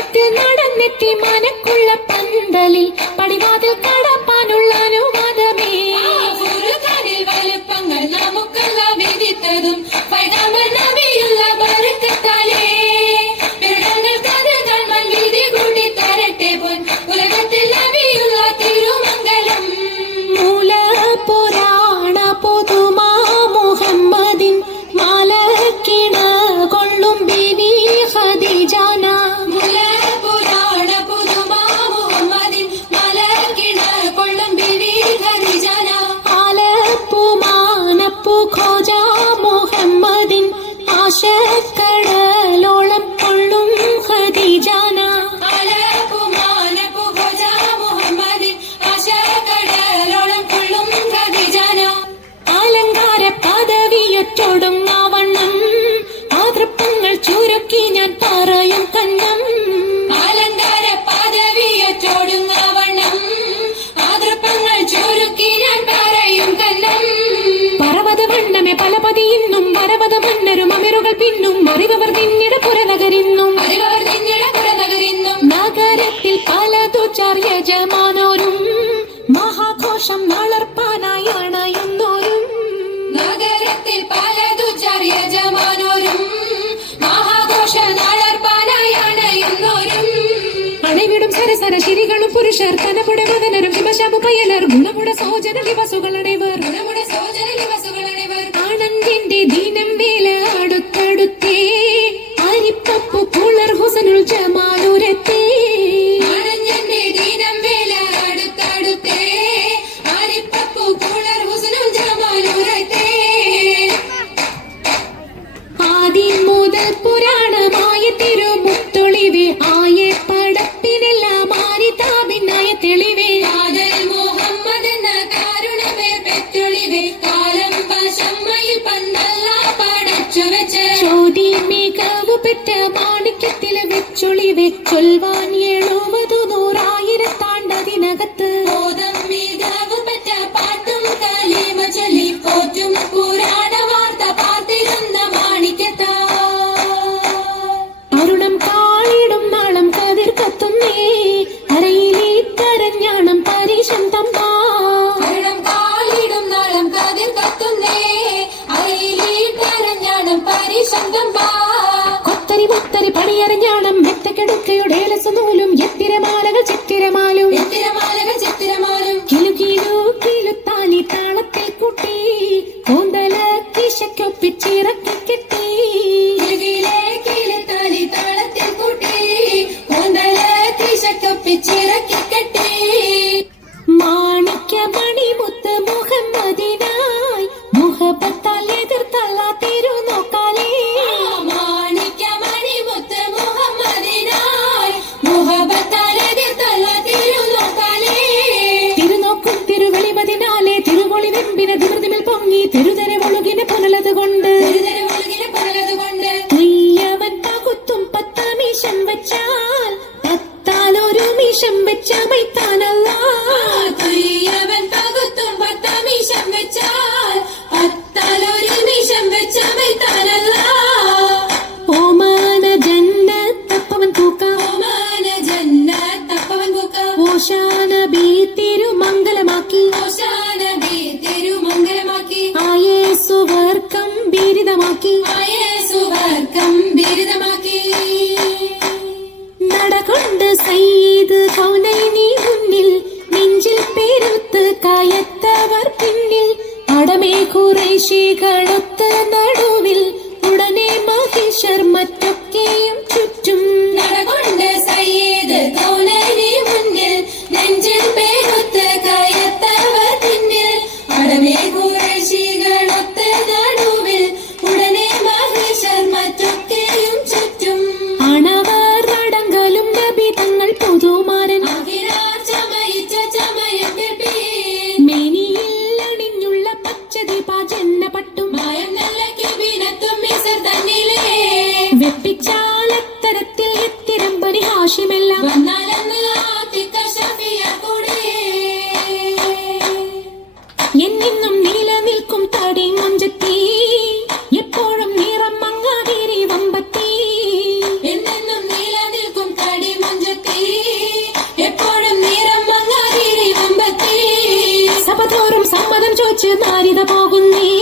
മയത്തിൽ നടന്നെത്തി മനക്കുള്ള പന്തലിൽ പടിവാതിൽ കടപ്പാനുള്ള അനുവാദമേ. വലുപ്പങ്ങൾ നമുക്കെല്ലാം വിധിത്തതും നബിയുള്ള ബർക്കത്താലേ. പീഡങ്ങൾ കഥകൾ വിധി കൂട്ടി തരട്ടെ പൊൻ ഉലകത്തിൽ നബിയുള്ള തിരുമംഗലം. മൂല പുരാണ പുതുമാ മുഹമ്മദിൻ മാലക്കിണ കൊള്ളും ബീവി ഖദീജാന. മൂല പുരാണ പുതുമാ മുഹമ്മദിൻ മാലക്കിണ കൊള്ളും ബീവി ഖദീജാന. ആലപ്പു മാനപ്പു ഖോജ മുഹമ്മദിൻ ആശക്കടലോളം കൊള്ളും ഖദീജാന. ആലപ്പു മാനപ്പു ഖോജ മുഹമ്മദിൻ ആശക്കടലോളം കൊള്ളും ഖദീജാന. അലങ്കാര പദവിയൊറ്റൊടുങ്ങാവണ്ണം മാതൃപ്പങ്ങൾ ചുരുക്കി ഞാൻ പറയും കന്നം. അലങ്കാര പദവിയൊറ്റൊടുങ്ങാവണ്ണം മാതൃപ്പങ്ങൾ ചുരുക്കി ഞാൻ പറയും കന്നം. പർവ്വത വണ്ണമേ പലപതി ഇന്നും വരവത മന്നരും അമരുകൾ പിന്നും അറിവർ പിന്നിട പുറനഗരിന്നും നഗരത്തിൽ പലതു ചാർയജമാനോരും മഹാഘോഷം നളർപ്പാനായി അണയുന്നോരും. നഗരത്തിൽ പലതു ചാർയജമാനോരും മഹാഘോഷ നളർപ്പാനായി അണയുന്നോരും. അണവിടും സരസര ശിരികളും പുരുഷർ കനപുട മദനരും ഹിമശാപു പയലർ ഗുണമുട സോജന ദിവസുകളടേവർ ആനന്ദിന്റെ ദീനം മേല അടുത്തടുത്തേ അരിപ്പപ്പു പുളർ ഹുസനുൽ ജമാലുരത്തേ. ആനന്ദിന്റെ ദീനം മേല അടുത്തടുത്തേ അരിപ്പപ്പു പുളർ ഹുസനുൽ ജമാലുരത്തേ. ആദ്യം മുതൽ പുരാണമായ തിരുമുത്തൊളിവേ ആയ പടപ്പിനെല്ലാം ആരിതാപിന്നായ തെളിവേ. ആദൽ മുഹമ്മദ് എന്ന കാരുണമേ പെറ്റൊളിവേ കാലം പശമ്മയിൽ പന്തല്ല പടച്ചു വെച്ച് ചോദി മികവു പെറ്റ മാണിക്യത്തില് വെച്ചൊളിവേ ചൊൽവാൻ 70,000,000 ബോധം മികവു പെറ്റ പാട്ടും കലീമ ചൊല്ലി പോറ്റും പുരാണ വാർത്ത പാർത്തിരുന്ന മാണിക്യത്താ. അരുണം കാളിടും നാളം കതിർ കത്തുന്നേ അരയിലേ തരഞ്ഞാണം പരീശം തമ്പാ. അരുണം കാളിടും നാളം കതിർ കത്തുന്നേ അരയിലേ തരഞ്ഞാണം പരീശം തമ്പാ. കൊത്തരി മുത്തരി പണിയരഞ്ഞാണം മെത്തക്കെടുക്കയുടെ നൂലും എത്തിരമാലകൾ ചിത്തിരമാലും കിലു കിലു കിലുത്താലി താളത്തിൽ കൂട്ടി കോന്തല കിശക്കൊപ്പിച്ചിറക്കി കെട്ടി. കിലുത്താലി താളത്തിൽ കൂട്ടി കോന്തല കിശക്കൊപ്പിച്ചിറക്കി കെട്ടി. മാണിക്യ മണിമുത്ത് മുഹമ്മദിനായി മുഹബത്താൽ എതിർത്തല്ല തിരുനോക്കാലേ. മാണിക്യ മണിമുത്ത് മുഹമ്മദിനായി മുഹബത്താൽ എതിർത്തല്ല തിരുനോക്കാലേ. തിരുനോക്കും തിരുവെളിമതിനാലെ തിരുവൊളി വെമ്പിന ദിമൃതിമിൽ പൊങ്ങി തിരുതര ഒഴുകിനെ പുനലത് കൊണ്ട് തുയ്യവൻ പകുത്തും 10 മീശം വെച്ചാൽ 10 മീശം വെച്ച മൈത്താനല്ല. തുയ്യവൻ പകുത്തും 10 മീശം വെച്ചാൽ 10 മീശം വെച്ച മൈത്താനല്ല. ഓമാന ജന്നത്തപ്പവൻ പൂക്ക ഓശാന ബി തിരുമംഗലമാക്കി ആയേസുവർക്കം ബിരുദമാക്കി നടകൊണ്ട് സയ്യിദ് കൗനൈനി മുന്നിൽ നെഞ്ചിൽ പെരുത്ത് കയത്തവർ പിന്നിൽ അടമേ ഖുറൈശികളൊത്ത് നടുവിൽ ഉടനെ മഹിഷർ മറ്റൊക്കെയും ചുറ്റും. നടകൊണ്ട് സയ്യിദ് കൗനൈനി മുന്നിൽ നെഞ്ചിൽ പെരുത്ത് കയത്തവർ പിന്നിൽ അടമേ ഖുറൈശികളൊത്ത് നടുവിൽ ഉടനെ മഹിഷർ മറ്റൊക്കെയും ചുറ്റും. അണവർ അടങ്കലും നബി തങ്ങൾ പുതുമാരൻ മേനിയിൽ അണിഞ്ഞുള്ള പച്ചദീപാജന്ന പട്ടും സഭ തോറും സമ്മതം ചോദിച്ച് നാരിത പോകുന്നേ